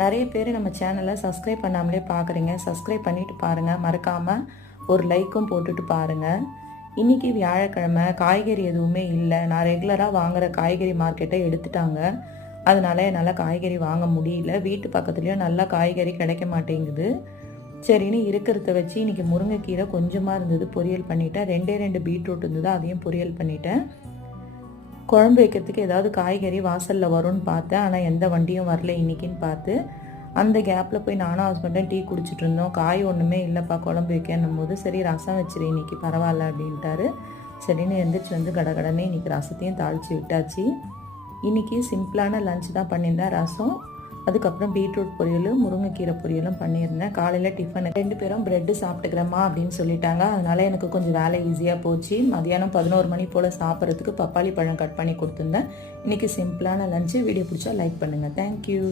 நிறைய பேர் நம்ம சேனலை சப்ஸ்கிரைப் பண்ணாமலே பார்க்குறீங்க. சப்ஸ்கிரைப் பண்ணிவிட்டு பாருங்கள். மறக்காமல் ஒரு லைக்கும் போட்டுட்டு பாருங்கள். இன்றைக்கி வியாழக்கிழமை, காய்கறி எதுவுமே இல்லை. நான் ரெகுலராக வாங்குகிற காய்கறி மார்க்கெட்டை எடுத்துட்டாங்க. அதனால் என்னால் காய்கறி வாங்க முடியல. வீட்டு பக்கத்துலேயும் நல்லா காய்கறி கிடைக்க மாட்டேங்குது. சரின்னு இருக்கிறத வச்சு இன்றைக்கி முருங்கைக்கீரை கொஞ்சமாக இருந்தது, பொரியல் பண்ணிட்டேன். 2 பீட்ரூட் இருந்தது, அதையும் பொரியல் பண்ணிட்டேன். குழம்பு வைக்கிறதுக்கு ஏதாவது காய்கறி வாசலில் வரும்னு பார்த்தேன். ஆனால் எந்த வண்டியும் வரல இன்றைக்கின்னு பார்த்து அந்த கேப்பில் போய் நானும் ஹஸ்பண்டும் டீ குடிச்சிட்டு இருந்தோம். காய் ஒன்றுமே இல்லைப்பா குழம்பு வைக்கணும் போது, சரி ரசம் வச்சிரு இன்றைக்கி பரவாயில்ல அப்படின்ட்டாரு. சரின்னு எந்திரிச்சு வந்து கடகடனே இன்றைக்கி ரசத்தையும் தாளித்து விட்டாச்சு. இன்றைக்கி சிம்பிளான லஞ்ச் தான் பண்ணியிருந்தேன். ரசம், அதுக்கப்புறம் பீட்ரூட் பொரியல், முருங்கைக்கீரை பொரியலும் பண்ணியிருந்தேன். காலையில் டிஃபன் 2 பேரும் ப்ரெட்டு சாப்பிட்டுக்கிறேம்மா அப்படின்னு சொல்லிட்டாங்க. அதனால் எனக்கு கொஞ்சம் வேலை ஈஸியாக போச்சு. மதியானம் 11 மணி போல் சாப்பிட்றதுக்கு பப்பாளி பழம் கட் பண்ணி கொடுத்துருந்தேன். இன்றைக்கி சிம்பிளான லஞ்சு. வீடியோ பிடிச்சா லைக் பண்ணுங்கள். தேங்க்யூ.